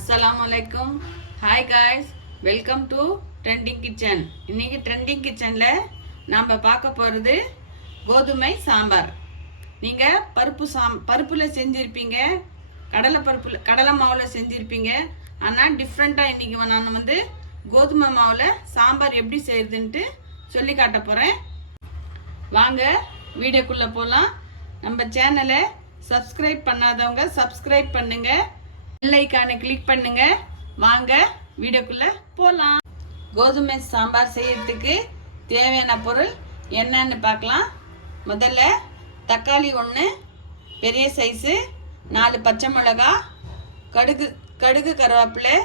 Assalamualaikum. Hi guys, welcome to Trending Kitchen. இன்னைக்கு trending கிச்சனில் நாம் பார்க்க போகிறது கோதுமை சாம்பார். நீங்கள் பருப்பில் செஞ்சுருப்பீங்க, கடலை மாவில் செஞ்சுருப்பீங்க. ஆனால் டிஃப்ரெண்ட்டாக இன்றைக்கி நான் கோதுமை மாவில் சாம்பார் எப்படி செய்கிறதுன்ட்டு சொல்லி காட்ட போகிறேன். வாங்க வீடியோக்குள்ளே போகலாம். நம்ம சேனலை சப்ஸ்கிரைப் பண்ணாதவங்க சப்ஸ்கிரைப் பண்ணுங்கள், பெல் ஐகானை கிளிக் பண்ணுங்க. வாங்க வீடியோக்குள்ள போலாம். கோதுமை சாம்பார் செய்யறதுக்கு தேவையான பொருள் என்னன்னு பார்க்கலாம். முதல்ல தக்காளி 1 பெரிய சைஸு, 4 பச்சை மிளகா, கடுகு கருவேப்பிலை,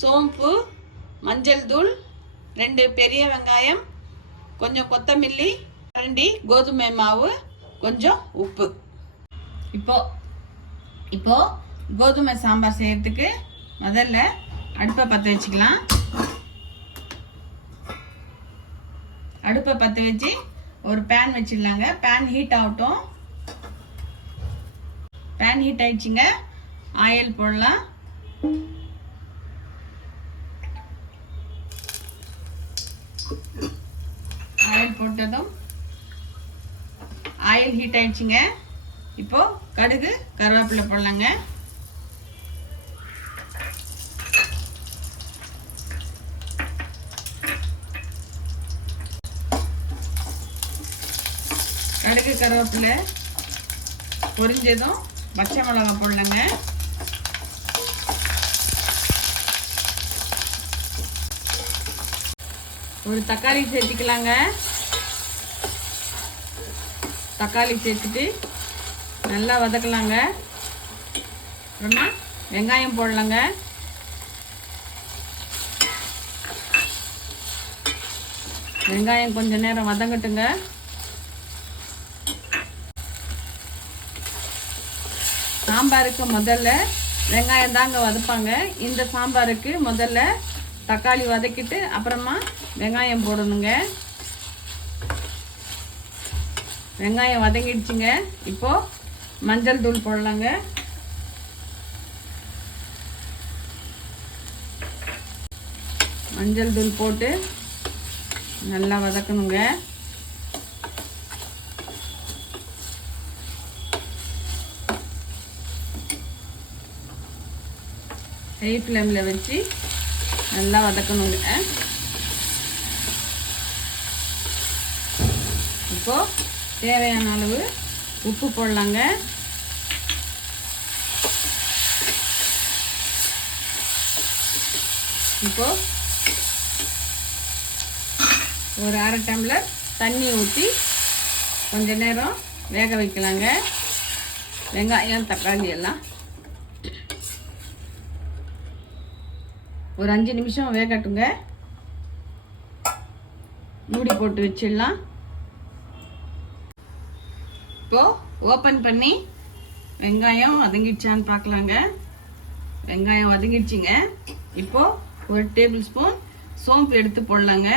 சோம்பு, மஞ்சள் தூள், 2 பெரிய வெங்காயம், கொஞ்சம் கொத்தமல்லி, கரண்டி கோதுமை மாவு, கொஞ்சம் உப்பு. இப்போ கோதுமை சாம்பார் செய்யறதுக்கு முதல்ல அடுப்பை பற்ற வச்சுக்கலாம். அடுப்பை பற்ற வச்சு ஒரு பேன் வச்சிடலாங்க. பேன் ஹீட் ஆகட்டும். பேன் ஹீட் ஆயிடுச்சுங்க. ஆயில் போடலாம். ஆயில் போட்டதும் ஆயில் ஹீட் ஆயிடுச்சுங்க. இப்போ கடுகு கருவேப்பிலை போடலாங்க. கடுகு கருவேப்பிலை பொரிஞ்சதும் பச்சை மிளகா போடலங்க. ஒரு தக்காளி சேர்த்துக்கலாங்க. தக்காளி சேர்த்துட்டு நல்லா வதக்கலாங்க. அப்புறமா வெங்காயம் போடலாங்க. வெங்காயம் கொஞ்சம் நேரம் வதங்கட்டுங்க. சாம்பாருக்கு முதல்ல வெங்காயம் தாங்க வதப்பாங்க. இந்த சாம்பாருக்கு முதல்ல தக்காளி வதக்கிட்டு அப்புறமா வெங்காயம் போடணுங்க. வெங்காயம் வதங்கிடுச்சுங்க. இப்போ மஞ்சள் தூள் போடலாங்க. மஞ்சள் தூள் போட்டு நல்லா வதக்கணுங்க. ஹை ஃப்ளேமில் வச்சு நல்லா வதக்கணுங்க. இப்போது தேவையான அளவு உப்பு போடலாங்க. இப்போது ஒரு அரை டம்ளர் தண்ணி ஊற்றி கொஞ்ச நேரம் வேக வைக்கலாங்க. வெங்காயம் தக்காளி எல்லாம் ஒரு 5 நிமிஷம் வேகட்டுங்க. மூடி போட்டு வச்சிடலாம். இப்போது ஓப்பன் பண்ணி வெங்காயம் வதங்கிடுச்சான்னு பார்க்கலாங்க. வெங்காயம் வதங்கிடுச்சிங்க. இப்போது ஒரு டேபிள் ஸ்பூன் சோம்பு எடுத்து போடலாங்க.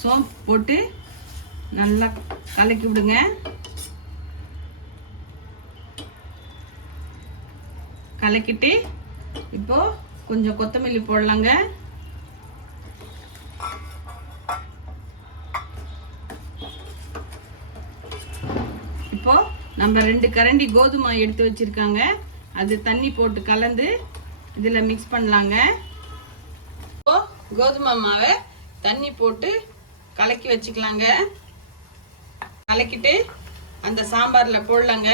சோம்பு போட்டு நல்லா கலக்கி விடுங்க. கலக்கிட்டு இப்போது கொஞ்சம் கொத்தமல்லி போடலாங்க. இப்போது நம்ம 2 கரண்டி கோதுமை எடுத்து வச்சுருக்காங்க. அது தண்ணி போட்டு கலந்து இதில் மிக்ஸ் பண்ணலாங்க. இப்போது கோதுமை மாவை தண்ணி போட்டு கலக்கி வச்சுக்கலாங்க. கலக்கிட்டு அந்த சாம்பாரில் போடலாங்க.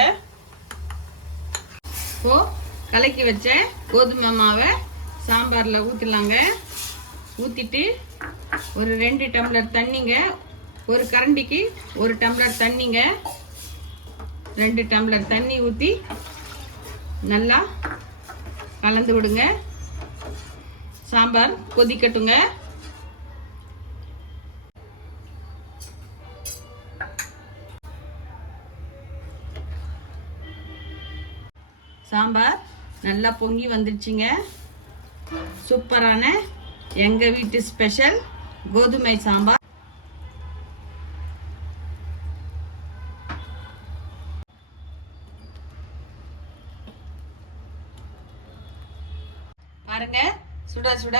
இப்போது கலக்கி வச்ச கோதுமை மாவை சாம்பாரில் ஊற்றலாங்க. ஊற்றிட்டு ஒரு 2 டம்ளர் தண்ணிங்க. ஒரு கரண்டிக்கு 1 டம்ளர் தண்ணிங்க. 2 டம்ளர் தண்ணி ஊற்றி நல்லா கலந்து விடுங்க. சாம்பார் கொதிக்கட்டுங்க. சாம்பார் நல்லா பொங்கி வந்துடுச்சுங்க. சூப்பரான எங்கள் வீட்டு ஸ்பெஷல் கோதுமை சாம்பார். பாருங்க, சுட சுட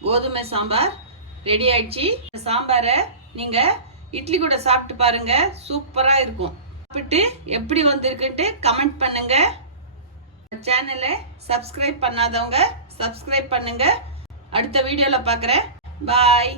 கோதுமை சாம்பார் ரெடி ஆயிடுச்சு. இந்த சாம்பாரை நீங்க இட்லி கூட சாப்பிட்டு பாருங்க, சூப்பரா இருக்கும். சாப்பிட்டு எப்படி வந்திருக்குன்ட்டு கமெண்ட் பண்ணுங்க. சேனலை சப்ஸ்கிரைப் பண்ணாதவங்க சப்ஸ்கிரைப் பண்ணுங்க. அடுத்த வீடியோல பார்க்குறேன். பாய்.